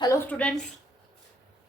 Hello students.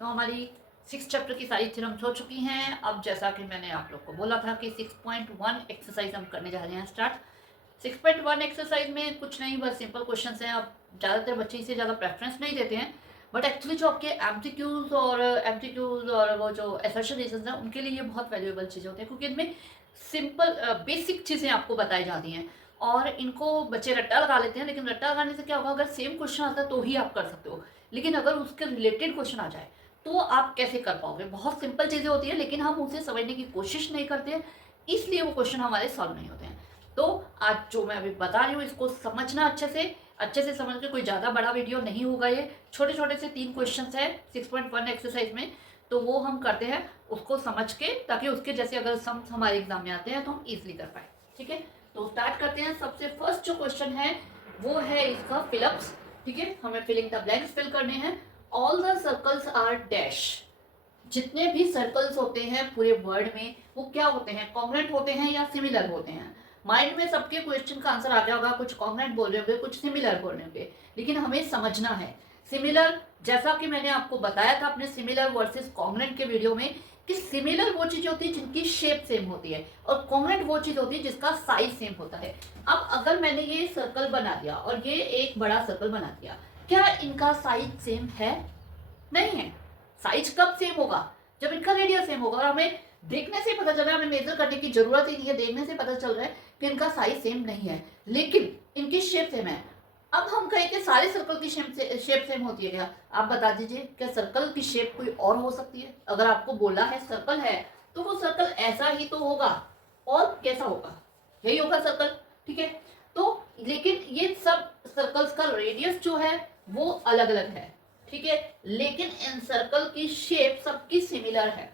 तो हमारी 6 chapter की सारी थ्योरम्स हो चुकी हैं। अब जैसा कि मैंने आप लोग को बोला था कि 6.1 एक्सरसाइज हम करने जा रहे हैं स्टार्ट। 6.1 एक्सरसाइज में कुछ नहीं, बस सिंपल क्वेश्चंस हैं। अब ज़्यादातर बच्चे इसे ज़्यादा प्रेफरेंस नहीं देते हैं, बट एक्चुअली जो आपके एमसीक्यूज़ और वो जो असर्शन रीजंस हैं उनके लिए ये बहुत वैल्यूएबल चीज़ें होती हैं, क्योंकि इनमें सिंपल बेसिक चीज़ें आपको बताई जाती हैं और इनको बच्चे रट्टा लगा लेते हैं। लेकिन रट्टा लगाने से क्या होगा, अगर सेम क्वेश्चन आता है तो ही आप कर सकते हो, लेकिन अगर उसके रिलेटेड क्वेश्चन आ जाए तो आप कैसे कर पाओगे। बहुत सिंपल चीज़ें होती हैं लेकिन हम उसे समझने की कोशिश नहीं करते हैं, इसलिए वो क्वेश्चन हमारे सॉल्व नहीं होते हैं। तो आज जो मैं अभी बता रही हूँ इसको समझना अच्छे से समझ के। कोई ज़्यादा बड़ा वीडियो नहीं होगा, ये छोटे छोटे से 3 क्वेश्चन है 6.1 एक्सरसाइज में, तो वो हम करते हैं उसको समझ के, ताकि उसके जैसे अगर सम हमारे एग्जाम में आते हैं तो हम ईजिली कर पाए। ठीक है, तो स्टार्ट करते हैं। सबसे फर्स्ट जो क्वेश्चन है वो है इसका फिलअप्स। ठीक है, हमें फिलिंग द ब्लैंक्स फिल करने हैं। All the circles are dash. जितने भी सर्कल्स होते हैं पूरे वर्ड में वो क्या होते हैं, कॉन्ग्रेंट होते हैं या सिमिलर होते हैं। माइंड में सबके क्वेश्चन का आंसर आ गया होगा, कुछ कॉन्ग्रेंट बोल रहे होंगे, कुछ सिमिलर बोल रहे होंगे, लेकिन हमें समझना है सिमिलर। जैसा कि मैंने आपको बताया था अपने सिमिलर वर्सेस कॉन्ग्रेंट के वीडियो में, कि सिमिलर वो चीज होती है जिनकी शेप सेम होती है और कॉन्ग्रेंट वो चीज होती है जिसका साइज सेम होता है। अब अगर मैंने ये सर्कल बना दिया और ये एक बड़ा सर्कल बना दिया, क्या इनका साइज सेम है? नहीं है। साइज कब सेम होगा? जब इनका रेडियस सेम होगा। और हमें देखने से पता चल रहा है, हमें मेजर करने की जरूरत ही नहीं है, देखने से पता चल रहा है कि इनका साइज सेम नहीं है, लेकिन इनकी शेप सेम है। अब हम कहें कि सारे सर्कल की शेप सेम होती है क्या? आप बता दीजिए, क्या सर्कल की शेप कोई और हो सकती है? अगर आपको बोला है सर्कल है तो वो सर्कल ऐसा ही तो होगा, और कैसा होगा? यही होगा सर्कल। ठीक है, तो लेकिन ये सब सर्कल्स का रेडियस जो है वो अलग अलग है। ठीक है, लेकिन इन सर्कल की शेप सबकी सिमिलर है।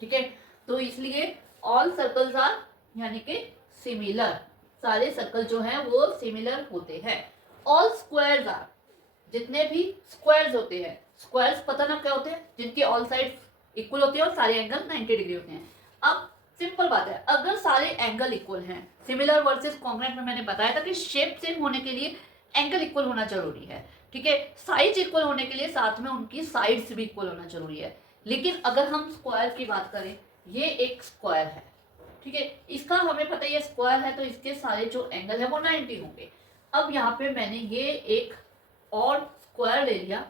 ठीक है, तो इसलिए ऑल सर्कल्स आर यानी कि सिमिलर, सारे सर्कल जो हैं वो सिमिलर होते हैं। ऑल स्क्वायर्स आर, जितने भी स्क्वायर्स होते हैं, स्क्वायर्स पता ना क्या होते हैं, जिनकी ऑल साइड इक्वल होती है और सारे एंगल 90 डिग्री होते हैं। अब सिंपल बात है, अगर सारे एंगल इक्वल हैं, सिमिलर वर्सेस कॉन्ग्रेंट में मैंने बताया था कि शेप सेम होने के लिए एंगल इक्वल होना जरूरी है। ठीक है, साइज इक्वल होने के लिए साथ में उनकी साइड्स भी इक्वल होना जरूरी है। लेकिन अगर हम स्क्वायर की बात करें, ये एक स्क्वायर है। ठीक है, इसका हमें पता है ये स्क्वायर है, तो इसके सारे जो एंगल है वो 90 होंगे। अब यहाँ पे मैंने ये एक और स्क्वायर ले लिया।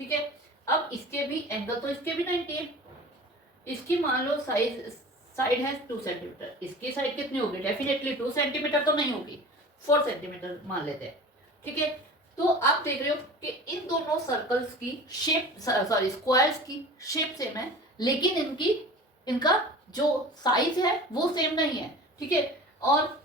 ठीक है, अब इसके भी एंगल तो इसके भी 90 है। इसकी मान लो साइड है 2 सेंटीमीटर, इसकी साइड कितनी होगी? डेफिनेटली 2 सेंटीमीटर तो नहीं होगी, 4 सेंटीमीटर मान लेते हैं। ठीक है, तो आप देख रहे हो कि इन दोनों सर्कल्स की शेप, सॉरी स्क्वायर्स की शेप सेम है, लेकिन इनका जो साइज है वो सेम नहीं है। ठीक है, और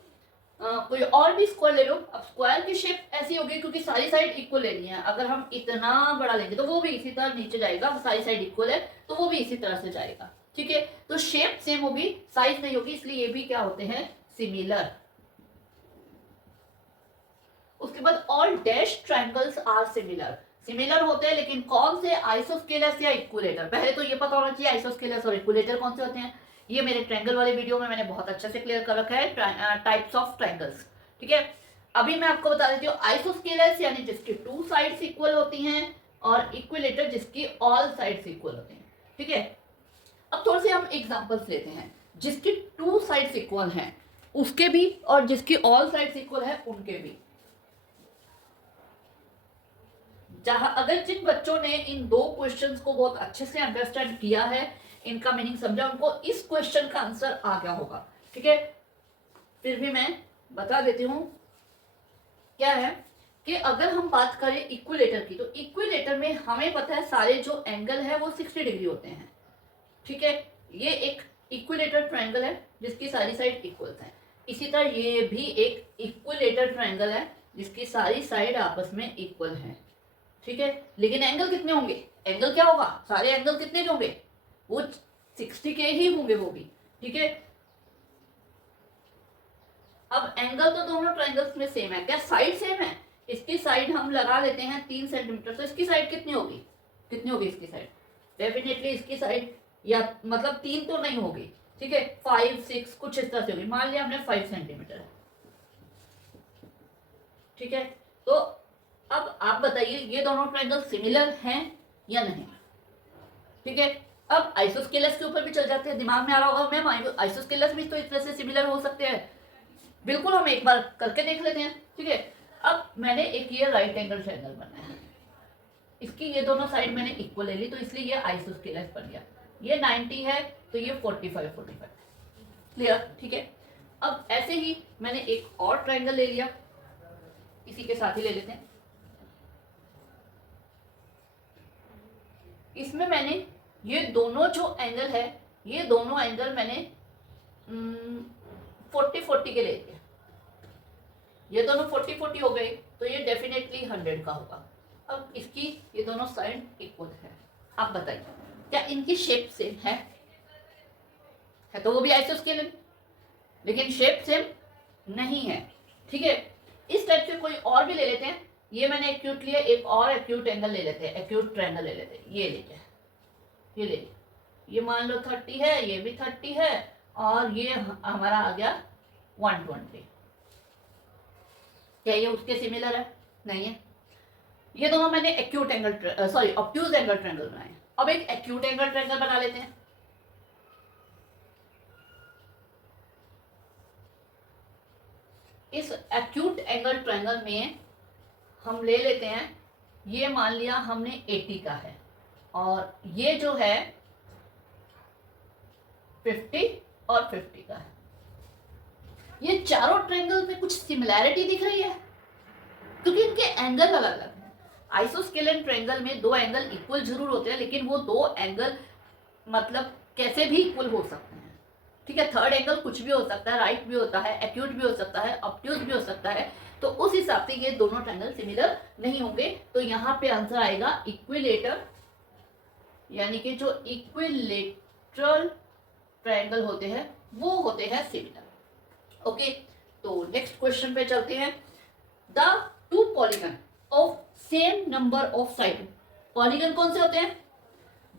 कोई और भी स्क्वायर ले लो। अब स्क्वायर की शेप ऐसी होगी क्योंकि सारी साइड इक्वल लेनी है। अगर हम इतना बड़ा लेंगे तो वो भी इसी तरह नीचे जाएगा, सारी साइड इक्वल है तो वो भी इसी तरह से जाएगा। ठीक है, तो शेप सेम होगी, साइज नहीं होगी, इसलिए ये भी क्या होते हैं? सिमिलर। उसके बाद all dash triangles are similar. Similar होते हैं लेकिन कौन से? आइसोस्केलस या इक्विलेटर। पहले तो ये पता होना चाहिए आइसोस्केलस और इक्विलेटर कौन से होते हैं। ये मेरे ट्रायंगल वाले वीडियो में मैंने बहुत अच्छे से क्लियर कर रखा है, टाइप्स ऑफ ट्रायंगल्स। ठीक है, अभी मैं आपको बता देती हूँ आइसोस्केलस यानी जिसकी 2 साइड्स इक्वल होती हैं, और इक्विलेटर जिसकी ऑल साइड्स इक्वल होती हैं। ठीक है, अब थोड़े से हम एग्जांपल्स लेते हैं। जिसकी 2 साइड्स इक्वल हैं उसके भी, और जिसकी ऑल साइड्स इक्वल है उनके भी। जहां अगर जिन बच्चों ने इन 2 क्वेश्चंस को बहुत अच्छे से अंडरस्टैंड किया है, इनका मीनिंग समझा, उनको इस क्वेश्चन का आंसर आ गया होगा। ठीक है, फिर भी मैं बता देती हूँ क्या है कि अगर हम बात करें इक्विलेटर की, तो इक्विलेटर में हमें पता है सारे जो एंगल है वो 60 डिग्री होते हैं। ठीक है, ये एक इक्विलेटर ट्रायंगल है जिसकी सारी साइड इक्वल है। इसी तरह ये भी एक इक्विलेटर ट्रायंगल है जिसकी सारी साइड आपस में इक्वल है। ठीक है, लेकिन एंगल कितने होंगे? एंगल क्या होगा? सारे एंगल कितने के होंगे? वो 60 के ही होंगे वो भी। ठीक है, अब एंगल तो दोनों ट्रायंगल्स में सेम है, क्या साइड सेम है? इसकी साइड हम लगा लेते हैं 3 सेंटीमीटर, तो इसकी साइड कितनी होगी? कितनी होगी इसकी साइड? डेफिनेटली इसकी साइड, या मतलब 3 तो नहीं होगी। ठीक है, 5 6 कुछ इस तरह से होगी। मान लिया हमने 5 सेंटीमीटर है। ठीक है, तो अब आप बताइए ये दोनों ट्रायंगल सिमिलर हैं या नहीं। ठीक है, अब आइसोस्केलस के ऊपर भी चल जाते हैं। दिमाग में आ रहा होगा मैम आइसोस्केलस भी तो इस तरह से सिमिलर हो सकते हैं। बिल्कुल, हम एक बार करके देख लेते हैं। ठीक है, अब मैंने एक ये राइट एंगल ट्रायंगल बनाया है, इसकी ये दोनों साइड मैंने इक्वल ले ली, तो इसलिए ये आइसोस्केलस बन गया। ये 90 है तो ये 45 क्लियर। ठीक है, अब ऐसे ही मैंने एक और ट्रायंगल ले लिया, इसी के साथ ही ले लेते हैं। इसमें मैंने ये दोनों जो एंगल है, ये दोनों एंगल मैंने 40-40 के ले लिए। ये दोनों 40-40 हो गए तो ये डेफिनेटली 100 का होगा। अब इसकी ये दोनों साइड इक्वल है। आप बताइए क्या इनकी शेप सेम है तो वो भी आइसोस्केलस, लेकिन शेप सेम नहीं है। ठीक है, इस टाइप से कोई और भी ले लेते हैं। ये मैंने एक्यूट लिया, एक और एक्यूट एंगल ले लेते हैं, एक्यूट ट्रायंगल ले लेते हैं। ये लीजिए, ये ले, ये मान लो 30 है, ये भी 30 है, और ये हमारा आ गया 120। क्या ये उसके सिमिलर है? नहीं है। ये दोनों मैंने acute angle obtuse angle triangle बनाए। अब एक एक्यूट एंगल ट्रायंगल बना लेते हैं। इस एक्यूट एंगल ट्रायंगल में हम ले लेते हैं, ये मान लिया हमने 80 का है, और ये जो है 50 और 50 का है। ये चारों ट्रायंगल में कुछ सिमिलैरिटी दिख रही है क्योंकि इनके एंगल अलग अलग हैं। आइसोस्केलेन ट्रायंगल में दो एंगल इक्वल जरूर होते हैं, लेकिन वो दो एंगल मतलब कैसे भी इक्वल हो सकते हैं। ठीक है, थर्ड एंगल कुछ भी हो सकता है, राइट भी होता है, एक्यूट भी हो सकता है, ऑब्ट्यूज भी हो सकता है। तो उस हिसाब से ये दोनों ट्रायंगल सिमिलर नहीं होंगे। तो यहाँ पे आंसर आएगा इक्विलेटर, यानी कि जो इक्विलेटरल ट्रायंगल होते हैं वो होते हैं सिमिलर। ओके, तो नेक्स्ट क्वेश्चन पे चलते हैं। The two polygon of same number of side. Polygon कौन से होते हैं?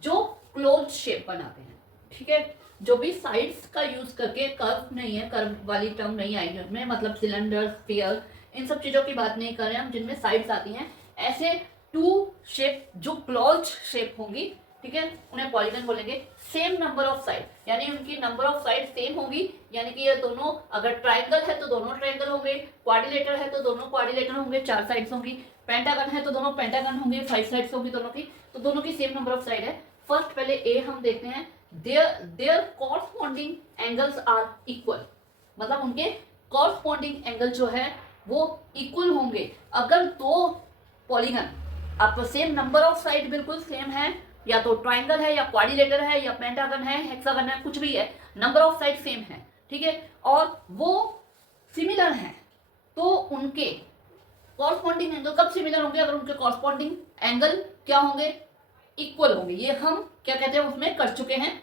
जो क्लोज शेप बनाते हैं। ठीक है, जो भी साइड्स का यूज करके, कर्व नहीं है, कर्व वाली टर्म नहीं आएगी उसमें, मतलब सिलेंडर, स्फीयर, इन सब चीजों की बात नहीं कर रहे हैं हम, जिनमें साइड्स आती हैं। ऐसे टू शेप जो क्लोज शेप होंगी, ठीक है, उन्हें पॉलीगन बोलेंगे। सेम नंबर ऑफ साइड, यानी उनकी नंबर ऑफ साइड सेम होगी, यानी कि ये दोनों, अगर ट्रायंगल है तो दोनों ट्रायंगल होंगे, क्वाड्रिलेटर है तो दोनों क्वाड्रिलेटर होंगे, 4 साइड्स होंगी, पेंटागन है तो दोनों पेंटागन होंगे, 5 साइड्स होंगी दोनों की, तो दोनों की सेम नंबर ऑफ साइड है। फर्स्ट पहले ए हम देखते हैं, there corresponding angles are equal, मतलब उनके कॉरस्पॉन्डिंग एंगल जो है वो इक्वल होंगे। अगर दो पॉलीगन आप सेम नंबर ऑफ साइड बिल्कुल सेम है, या तो ट्रायंगल है, या क्वाड्रिलेटर है, या पेंटागन है, हेक्सागन है, कुछ भी है, नंबर ऑफ साइड सेम है, ठीक है, और वो सिमिलर हैं, तो उनके कॉरस्पॉन्डिंग एंगल कब सिमिलर होंगे? अगर उनके कॉरस्पॉन्डिंग एंगल क्या होंगे? इक्वल होंगे। ये हम क्या कहते हैं उसमें कर चुके हैं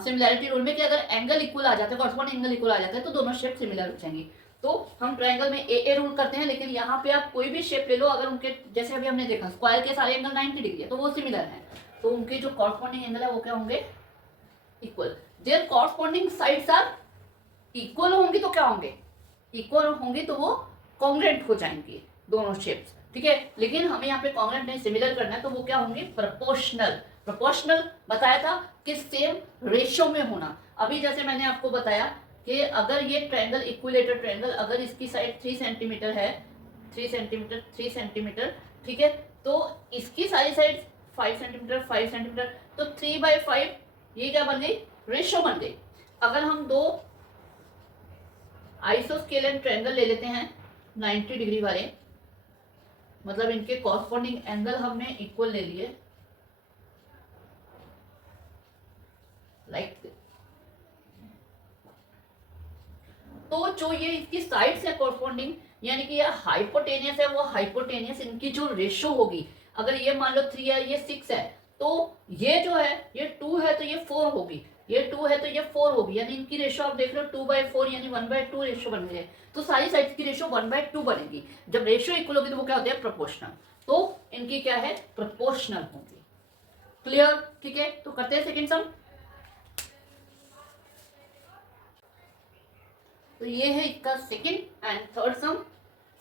सिमिलैरिटी रूल में, कि अगर एंगल इक्वल आ जाता है, कॉरस्पॉन्डिंग एंगल इक्वल आ जाता है, तो दोनों शेप सिमिलर हो जाएंगी। तो हम ट्रायंगल में ए रूल करते हैं, लेकिन यहाँ पे आप कोई भी शेप ले लो, अगर उनके, जैसे अभी हमने देखा स्क्वायर के सारे एंगल 90 डिग्री है, तो वो सिमिलर है, तो उनके जो कॉरस्पॉन्डिंग एंगल है वो क्या होंगे? Equal. There corresponding sides are equal होंगी तो क्या होंगे? इक्वल होंगी तो वो कॉन्ग्रुएंट हो जाएंगे दोनों शेप्स, ठीक है। लेकिन हमें यहाँ पे कॉन्ग्रुएंट नहीं, सिमिलर करना है, तो वो क्या होंगे? प्रोपोर्शनल। प्रोपोर्शनल बताया था कि सेम रेशियो में होना। अभी जैसे मैंने आपको बताया कि अगर ये ट्रायंगल, इक्विलेटर ट्रायंगल, अगर इसकी साइड 3 सेंटीमीटर है, 3 सेंटीमीटर, ठीक है, तो इसकी सारी साइड 5 सेंटीमीटर, 5 सेंटीमीटर, तो 3/5 ये क्या बन गई? रेशियो बन गई। अगर हम दो आइसोस्केलेन ट्रायंगल ले लेते हैं 90 डिग्री वाले, मतलब इनके कॉरस्पॉन्डिंग एंगल हमने इक्वल ले लिए, लाइक तो जो ये इसकी साइड से कॉरस्पॉन्डिंग, यानी कि ये हाइपोटेनियस है, वो हाइपोटेनियस इनकी जो रेशियो होगी, अगर ये मान लो 3 है, ये 6 है, तो ये जो है ये 2 है तो ये 4 होगी, ये 2 है तो ये 4 होगी, यानी इनकी रेशियो आप देख रहे हो 2/4, यानी 1/2 रेशियो बन गई है। तो सारी साइड्स की रेशियो 1/2 बनेगी। जब रेशियो इक्वल होगी तो वो क्या होती है? प्रोपोर्शनल। तो इनकी क्या है? प्रोपोर्शनल होगी। क्लियर? ठीक है, तो करते हैं सेकंड सम। तो ये है इसका second and third sum.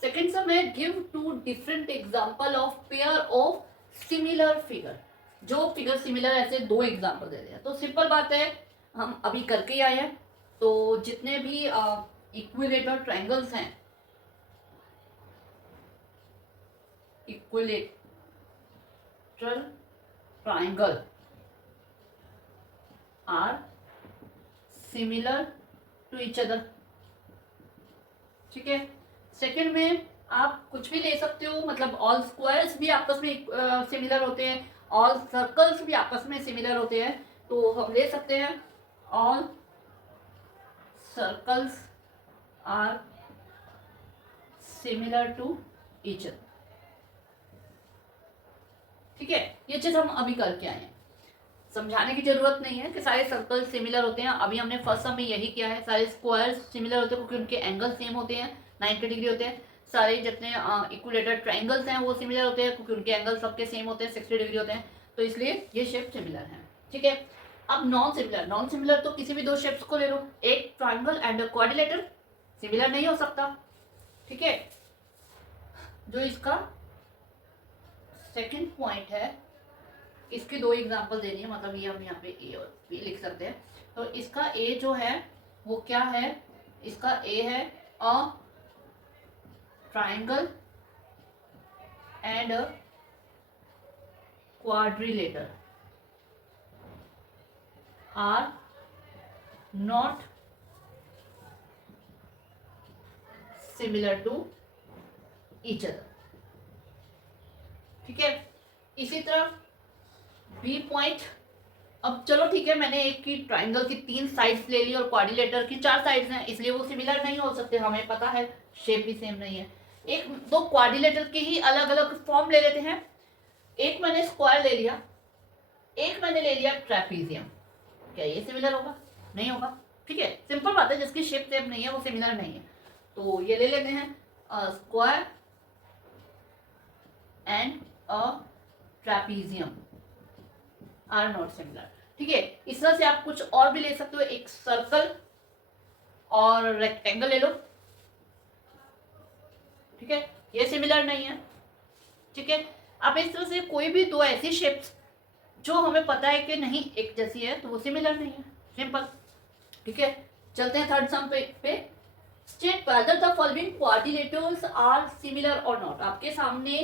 Second sum है give two different example of pair of similar figure. जो फिगर सिमिलर ऐसे दो एग्जाम्पल दे दिया। तो सिंपल बात है, हम अभी करके ही आए हैं। तो जितने भी इक्विलेटरल ट्रायंगल्स हैं, equilateral triangle are similar to each other. ठीक है। सेकंड में आप कुछ भी ले सकते हो, मतलब ऑल स्क्वायर्स भी आपस में सिमिलर होते हैं, ऑल सर्कल्स भी आपस में सिमिलर होते हैं। तो हम ले सकते हैं all circles are similar to each other. ठीक है, ये चीज हम अभी करके आए हैं। समझाने की जरूरत नहीं है कि सारे सर्कल सिमिलर होते हैं। अभी हमने फर्स्ट सम में यही किया है। सारे स्क्वायर्स सिमिलर होते हैं क्योंकि उनके एंगल सेम होते हैं, 90 डिग्री होते हैं। सारे जितने इक्विलेटरल ट्रायंगल्स हैं वो सिमिलर होते हैं क्योंकि उनके एंगल सबके सेम होते हैं, 60 डिग्री होते हैं। तो इसलिए ये शेप सिमिलर है। ठीक है। अब नॉन सिमिलर, नॉन सिमिलर तो किसी भी दो शेप्स को ले लो, एक ट्रायंगल एंड क्वाड्रिलेटरल सिमिलर नहीं हो सकता। ठीक है। जो इसका सेकंड पॉइंट है, इसके दो एग्जांपल देनी है, मतलब ये हम यहाँ पे ए और बी लिख सकते हैं। तो इसका ए जो है वो क्या है, इसका ए है a triangle and quadrilateral are not similar to each other. ठीक है। इसी तरह बी पॉइंट, अब चलो ठीक है, मैंने एक की ट्रायंगल की 3 साइड्स ले ली और क्वाड्रिलेटर की 4 साइड्स हैं, इसलिए वो सिमिलर नहीं हो सकते, हमें पता है, शेप भी सेम नहीं है। एक दो क्वाड्रिलेटर की ही अलग अलग फॉर्म ले लेते हैं। एक मैंने स्क्वायर ले लिया, एक मैंने ले लिया ट्रेपीजियम। क्या ये सिमिलर होगा? नहीं होगा। ठीक है, सिंपल बात है, जिसकी शेप सेम नहीं है वो सिमिलर नहीं है। तो ये ले लेते हैं square and a trapezium are not similar. ठीक है। इस तरह से आप कुछ और भी ले सकते हो, एक सर्कल और रेक्टेंगल ले लो। ठीक है, ये सिमिलर नहीं है। ठीक है। आप इस तरह से कोई भी दो ऐसी शेप्स जो हमें पता है कि नहीं एक जैसी है तो वो सिमिलर नहीं है, सिंपल। ठीक है, चलते हैं थर्ड सम पे। State whether the following quadrilaterals are similar और नॉट। आपके सामने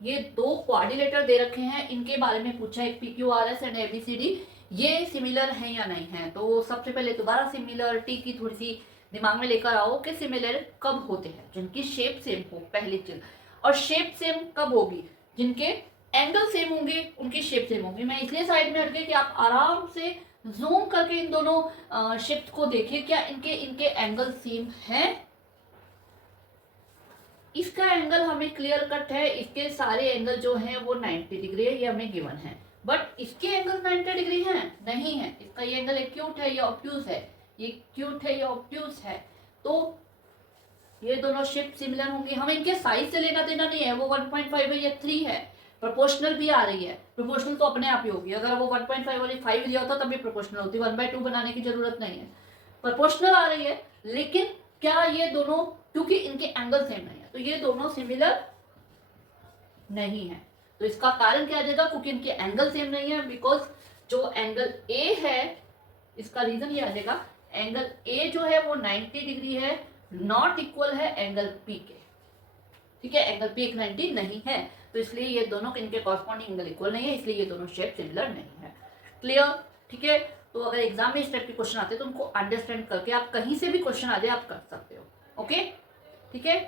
ये दो क्वाड्रिलेटर दे रखे हैं, इनके बारे में पूछा है, PQRS एंड ABCD, ये सिमिलर हैं या नहीं है। तो सबसे पहले दोबारा सिमिलरिटी की थोड़ी सी दिमाग में लेकर आओ कि सिमिलर कब होते हैं, जिनकी शेप सेम हो, पहली चीज। और शेप सेम कब होगी? जिनके एंगल सेम होंगे, उनकी शेप सेम होगी। मैं इसलिए साइड में हट गई कि आप आराम से जूम करके इन दोनों शेप्स को देखिए, क्या इनके एंगल सेम हैं। इसका एंगल हमें क्लियर कट है, इसके सारे एंगल जो हैं वो 90 डिग्री है, ये हमें गिवन है। बट इसके एंगल 90 डिग्री हैं? नहीं है। इसका ये एंगल एक्यूट है या ऑब्ट्यूज है? ये एक्यूट है या ऑब्ट्यूज है। तो ये दोनों शेप सिमिलर होंगे। हमें इनके साइज से लेना देना नहीं है, वो 1.5 है या 3 है। प्रोपोर्शनल भी आ रही है, प्रोपोर्शनल तो अपने आप ही होगी। अगर वो 1.5 वाली 5 लिया होता तब भी प्रोपोर्शनल होती, 1/2 बनाने की जरूरत नहीं है। प्रोपोर्शनल आ रही है, लेकिन क्या ये दोनों, क्योंकि इनके एंगल सेम नहीं है तो ये दोनों सिमिलर नहीं है। तो इसका कारण क्या आ जाएगा? क्योंकि इनके एंगल सेम नहीं है। बिकॉज जो एंगल ए है, इसका रीजन ये आ जाएगा, एंगल ए जो है वो 90 डिग्री है, नॉट इक्वल है एंगल पी के। ठीक है, एंगल पी एक 90 नहीं है, तो इसलिए ये दोनों इनके कॉरस्पॉन्डिंग एंगल इक्वल नहीं है, इसलिए ये दोनों शेप सिमिलर नहीं है। क्लियर? ठीक है। तो अगर एग्जाम में इस टाइप के क्वेश्चन आते हैं तो उनको अंडरस्टैंड करके आप कहीं से भी क्वेश्चन आ जाए आप कर सकते हो। ओके, ठीक है।